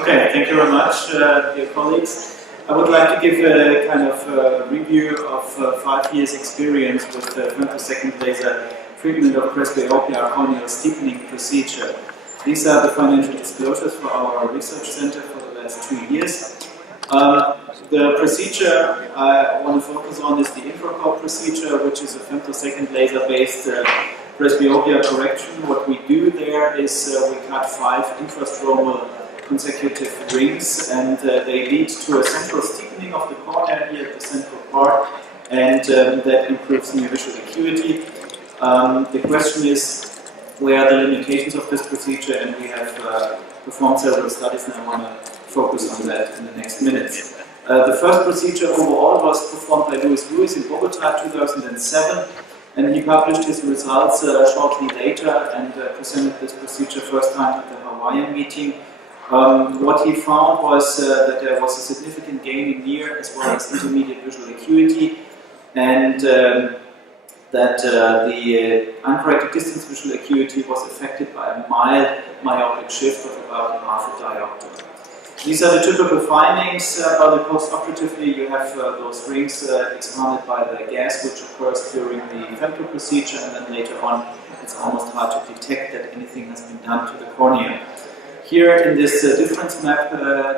Okay, thank you very much, dear colleagues. I would like to give a kind of review of 5 years experience with the femtosecond laser treatment of presbyopia corneal steepening procedure. These are the financial disclosures for our research center for the last 2 years. The procedure I want to focus on is the intracorneal procedure, which is a femtosecond laser-based presbyopia correction. What we do there is we cut 5 intrastromal consecutive rings, and they lead to a central steepening of the cornea here at the central part, and that improves near visual acuity. The question is, where are the limitations of this procedure? And we have performed several studies, and I want to focus on that in the next minutes. The first procedure overall was performed by Lewis in Bogota 2007, and he published his results shortly later and presented this procedure first time at the Hawaiian meeting. What he found was that there was a significant gain in near as well as intermediate visual acuity, and that the uncorrected distance visual acuity was affected by a mild myopic shift of about half a diopter. These are the typical findings. Post-operatively, you have those rings expanded by the gas, which occurs during the femto procedure, and then later on it's almost hard to detect that anything has been done to the cornea. Here in this difference map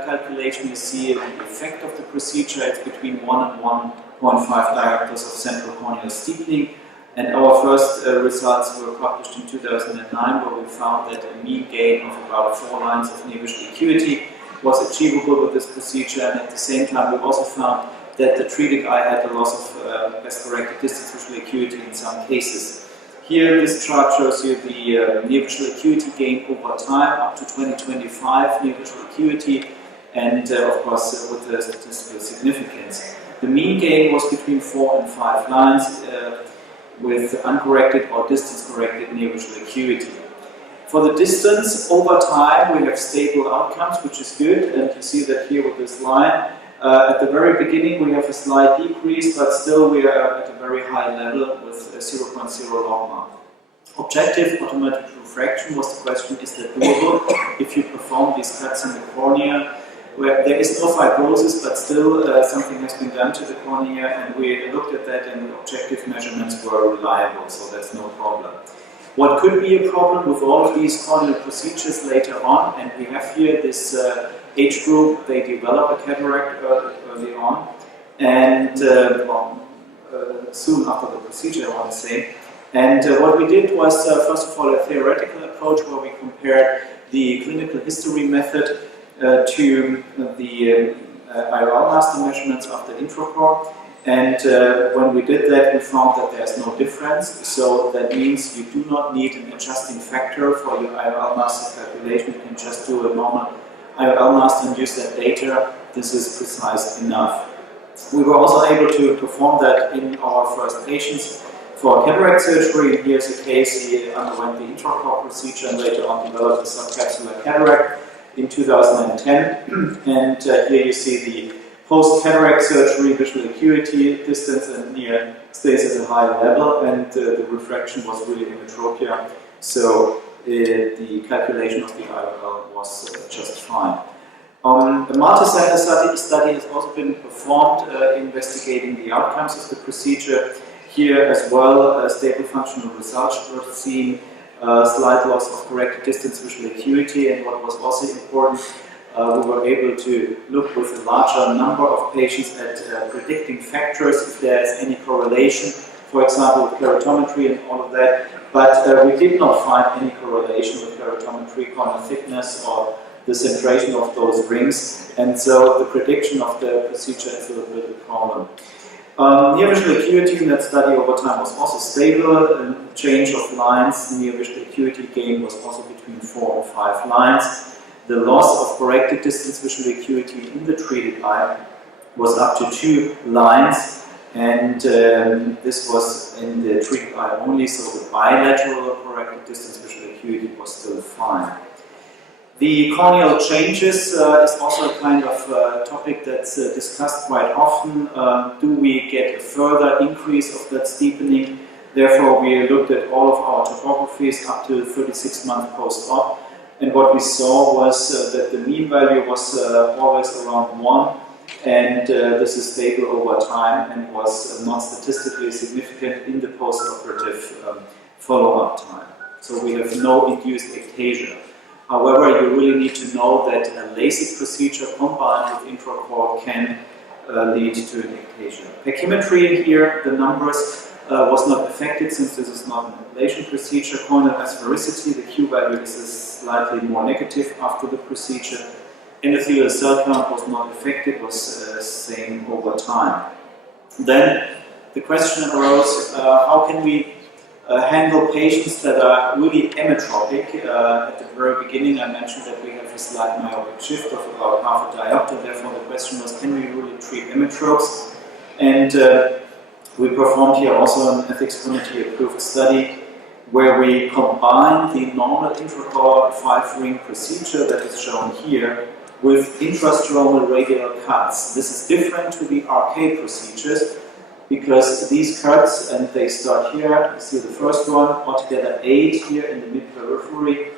calculation, you see the effect of the procedure. It's between 1 and 1.5 diopters of central corneal steepening. And our first results were published in 2009, where we found that a mean gain of about 4 lines of near visual acuity was achievable with this procedure. And at the same time, we also found that the treated eye had a loss of best corrected distance visual acuity in some cases. Here, this chart shows you the near visual acuity gain over time, up to 2025 near visual acuity, and of course with the statistical significance. The mean gain was between 4 and 5 lines with uncorrected or distance-corrected near visual acuity. For the distance, over time we have stable outcomes, which is good, and you see that here with this line. At the very beginning we have a slight decrease, but still we are at a very high level with 0.0 logMAR. Objective automatic refraction was the question, is that doable if you perform these cuts in the cornea, where there is no fibrosis, but still something has been done to the cornea, and we looked at that and the objective measurements were reliable, so there's no problem. What could be a problem with all of these corneal procedures later on, and we have here this age group, they develop a cataract early on, and soon after the procedure, I want to say. And what we did was, first of all, a theoretical approach where we compared the clinical history method to the IOL master measurements after intracore. And when we did that, we found that there's no difference. So that means you do not need an adjusting factor for your IOL master calculation. You can just do a normal IOL master and use that data. This is precise enough. We were also able to perform that in our first patients for cataract surgery. Here's a case, he underwent the intracorneal procedure and later on developed a subcapsular cataract in 2010. And here you see the post-cataract surgery visual acuity, distance and near stays at a high level, and the refraction was really immotropia. So the calculation of the IOL was just fine. A multi-center study has also been performed investigating the outcomes of the procedure. Here as well, stable functional results were seen, slight loss of corrected distance visual acuity, and what was also important, we were able to look with a larger number of patients at predicting factors if there is any correlation, for example with keratometry and all of that, but we did not find any correlation with keratometry, corneal thickness or the centration of those rings, and so the prediction of the procedure is a little bit of a problem. Near visual acuity in that study over time was also stable, and change of lines, near visual acuity gain was also between 4 and 5 lines. The loss of corrected distance visual acuity in the treated eye was up to 2 lines, and this was in the treated eye only, so the bilateral corrected distance visual acuity was still fine. The corneal changes is also a kind of topic that's discussed quite often. Do we get a further increase of that steepening? Therefore, we looked at all of our topographies up to 36 months post-op, And what we saw was that the mean value was always around 1, and this is stable over time and was not statistically significant in the post-operative follow-up time. So we have no induced ectasia. However, you really need to know that a LASIK procedure combined with intracorp can lead to an ectasia. Pachymetry here, the numbers was not affected since this is not an ablation procedure. Corneal asphericity, the Q value is slightly more negative after the procedure. Endothelial cell count was not affected, was same over time. Then the question arose, how can we handle patients that are really emetropic? At the very beginning I mentioned that we have a slight myopic shift of about half a diopter, therefore the question was, can we really treat emetropes? And we performed here also an ethics committee approved study where we combine the normal intracorp 5-ring procedure that is shown here with intrastromal radial cuts. This is different to the RK procedures because these cuts, and they start here, you see the first one, altogether 8 here in the mid-periphery,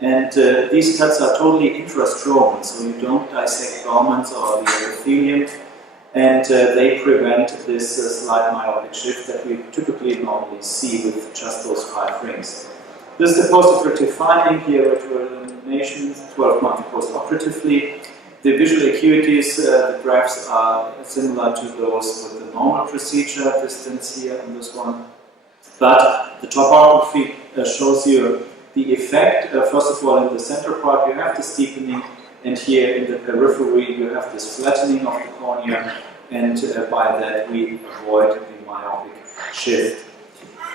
and these cuts are totally intrastromal, so you don't dissect garments or the epithelium, and they prevent this slight myopic shift that we typically normally see with just those 5 rings. This is the post-operative finding here, retroillumination 12 months post-operatively. The visual acuities, the graphs are similar to those with the normal procedure, distance here on this one. But the topography shows you the effect. First of all, in the center part you have the steepening, and here in the periphery you have this flattening of the cornea, and by that we avoid the myopic shift.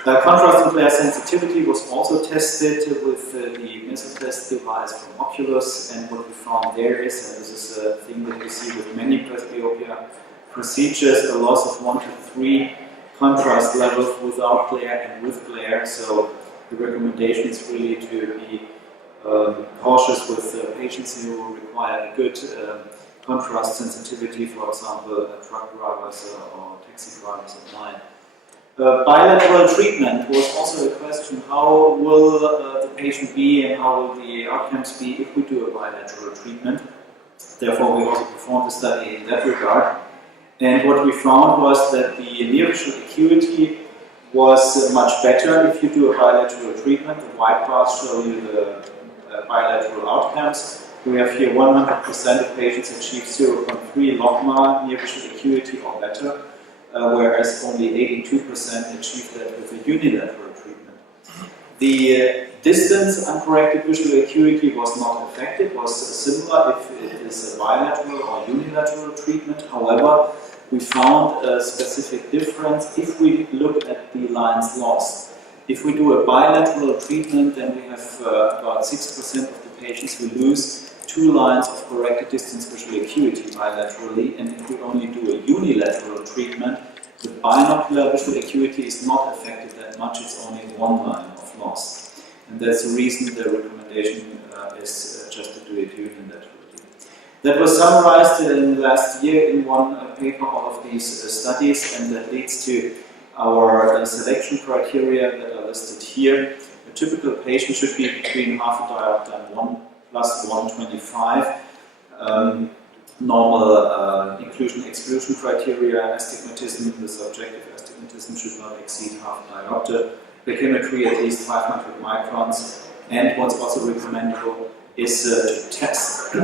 Contrast and glare sensitivity was also tested with the mesotest device from Oculus, and what we found there is, and this is a thing that we see with many presbyopia procedures, a loss of 1 to 3 contrast levels without glare and with glare. So the recommendation is really to be cautious with patients who require a good contrast sensitivity, for example, truck drivers or taxi drivers at night. Bilateral treatment was also a question. How will the patient be and how will the outcomes be if we do a bilateral treatment? Therefore, we also performed a study in that regard. And what we found was that the near visual acuity was much better if you do a bilateral treatment. The white bars show you the bilateral outcomes. We have here 100% of patients achieve 0.3 logMAR near visual acuity or better. Whereas only 82% achieved that with a unilateral treatment. The distance uncorrected visual acuity was not affected, was similar if it is a bilateral or unilateral treatment. However, we found a specific difference if we look at the lines lost. If we do a bilateral treatment, then we have about 6% of the patients who lose 2 lines of corrected distance visual acuity bilaterally, and if we only do a unilateral treatment, the binocular visual acuity is not affected that much, it's only 1 line of loss. And that's the reason the recommendation is just to do it unilaterally. That was summarized in last year in one paper, all of these studies, and that leads to our selection criteria that are listed here. A typical patient should be between half a diopter and 1 plus 125. Normal inclusion-exclusion criteria, astigmatism, the subjective astigmatism should not exceed half a diopter, pachymetry at least 500 microns, and what's also recommendable is to test, to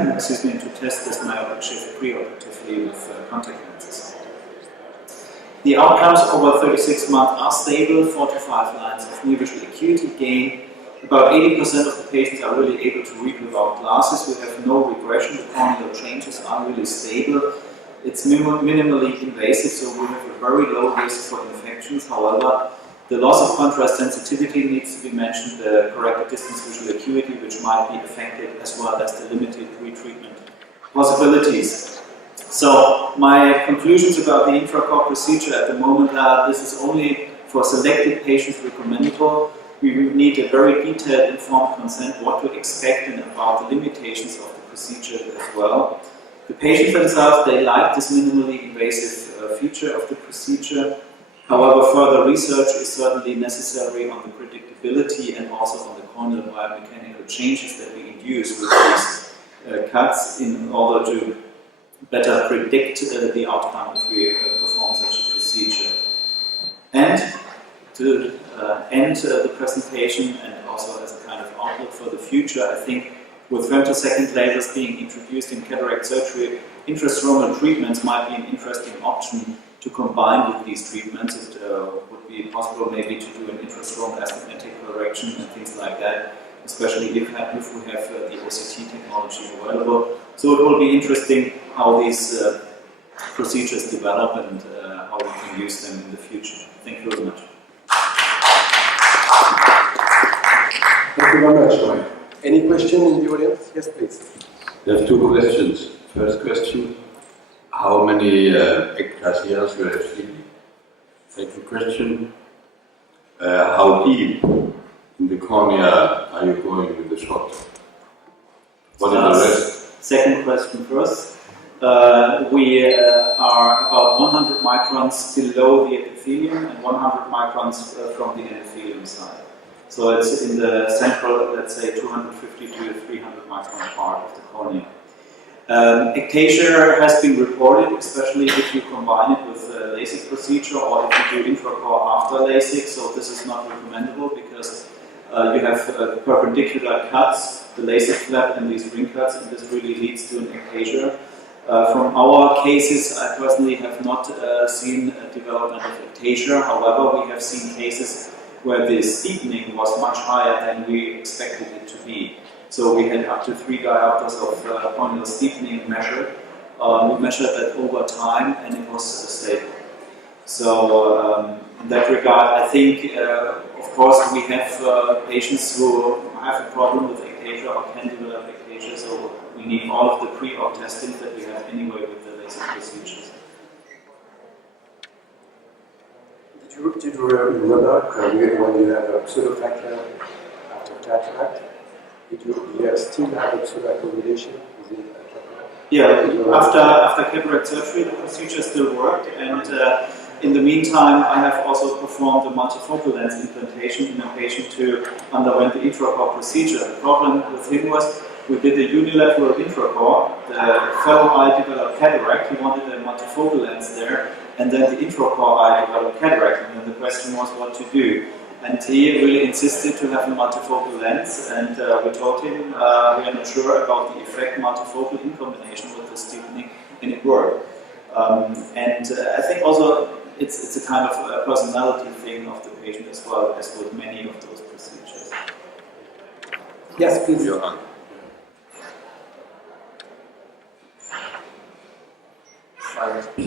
test this myopic shift preoperatively with contact lenses. The outcomes over 36 months are stable, 4 to 5 lines of near visual acuity gain. About 80% of the patients are really able to read without glasses. We have no regression. The corneal changes are really stable. It's minimally invasive, so we have a very low risk for infections. However, the loss of contrast sensitivity needs to be mentioned, the corrected distance visual acuity, which might be affected, as well as the limited retreatment possibilities. So, my conclusions about the intracorp procedure at the moment are this is only for selected patients recommendable. We need a very detailed informed consent what to expect and about the limitations of the procedure as well. The patients themselves, they like this minimally invasive feature of the procedure. However, further research is certainly necessary on the predictability and also on the corneal biomechanical changes that we induce with these cuts in order to better predict the outcome if we perform such a procedure. And to end the presentation and also as a kind of outlook for the future, I think with femtosecond lasers being introduced in cataract surgery, intrastromal treatments might be an interesting option to combine with these treatments. It would be possible maybe to do an intrastromal astigmatic correction and things like that, especially if we have the OCT technology available. So it will be interesting how these procedures develop and how we can use them in the future. Thank you very much. Thank you very much, Mike. Any question in the audience? Yes, please. There's two questions. First question, how many ectasias you have seen? Second question, how deep in the cornea are you going with the shot? What are the rest? Second question first. We are about 100 microns below the epithelium and 100 microns from the endothelium side. So it's in the central, let's say, 250 to 300 micron part of the cornea. Ectasia has been reported, especially if you combine it with a LASIK procedure or if you do intracore after LASIK. So this is not recommendable because you have perpendicular cuts, the LASIK flap and these ring cuts, and this really leads to an ectasia. From our cases, I personally have not seen a development of ectasia. However, we have seen cases where the steepening was much higher than we expected it to be. So we had up to 3 diopters of corneal steepening measured. We measured that over time and it was stable. So in that regard, I think, of course, we have patients who have a problem with ectasia or can develop ectasia, so we need all of the pre-op testing that we have anyway with the LASIK procedures. Did you remember when you have a pseudofactor after cataract? Did you still have a pseudoaccumulation? Yeah, after cataract surgery, the procedure still worked, and in the meantime, I have also performed a multifocal lens implantation in a patient who underwent the intracore procedure. The problem with him was we did a unilateral intracore, the fellow eye developed cataract, he wanted a multifocal lens there, and then the intracore eye developed cataract, and then the question was what to do. And he really insisted to have a multifocal lens, and we told him we are not sure about the effect multifocal in combination with the steepening, and it worked. And I think also it's a kind of a personality thing of the patient as well as with many of those procedures. Yes, please. Johan.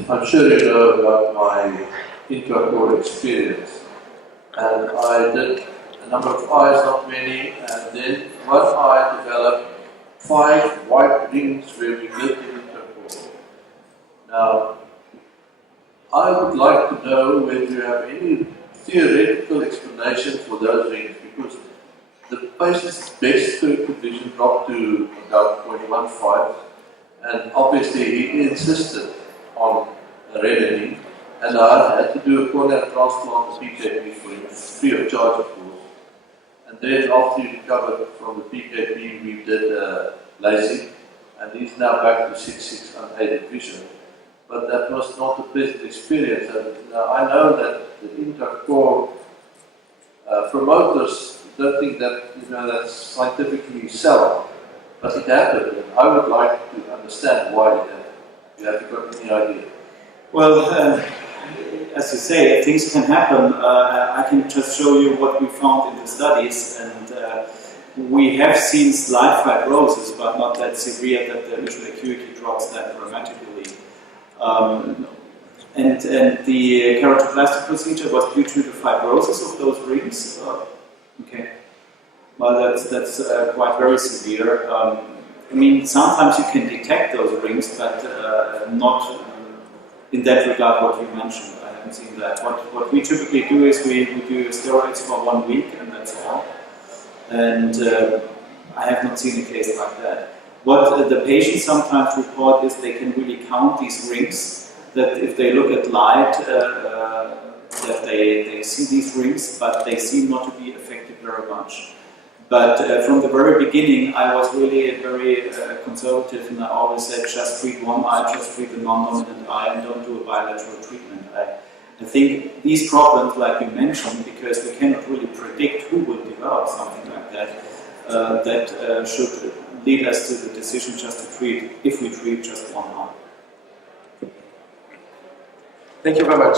I'm sure you know about my intracore experience. And I did a number of eyes, not many, and then one eye developed 5 white rings where we did the intracore. Now, I would like to know whether you have any theoretical explanation for those rings, because the patient's best corrected vision dropped to about 0.15, and obviously he insisted on reddening, and I had to do a corneal transplant PKP for him, free of charge of course. And then after he recovered from the PKP, we did LASIK, and he's now back to 6/6 unaided vision. But that was not a pleasant experience, and I know that the intracore promoters don't think that that's scientifically sound, but it happened, and I would like to understand why it happened. You have got any idea? Well, as you say, things can happen. I can just show you what we found in the studies, and we have seen slight fibrosis, but not that severe that the visual acuity drops that dramatically. And the keratoplastic procedure was due to the fibrosis of those rings. Okay, well that's quite very severe. I mean, sometimes you can detect those rings, but not in that regard what you mentioned. I haven't seen that. What we typically do is we do steroids for 1 week, and that's all. And I have not seen a case like that. What the patients sometimes report is they can really count these rings, that if they look at light that they see these rings, but they seem not to be affected very much. But from the very beginning, I was really very conservative, and I always said, just treat one eye, just treat the non-dominant eye, and don't do a bilateral treatment. I think these problems, like you mentioned, because we cannot really predict who will develop something like that, that should lead us to the decision just to treat, if we treat just one eye. Thank you very much.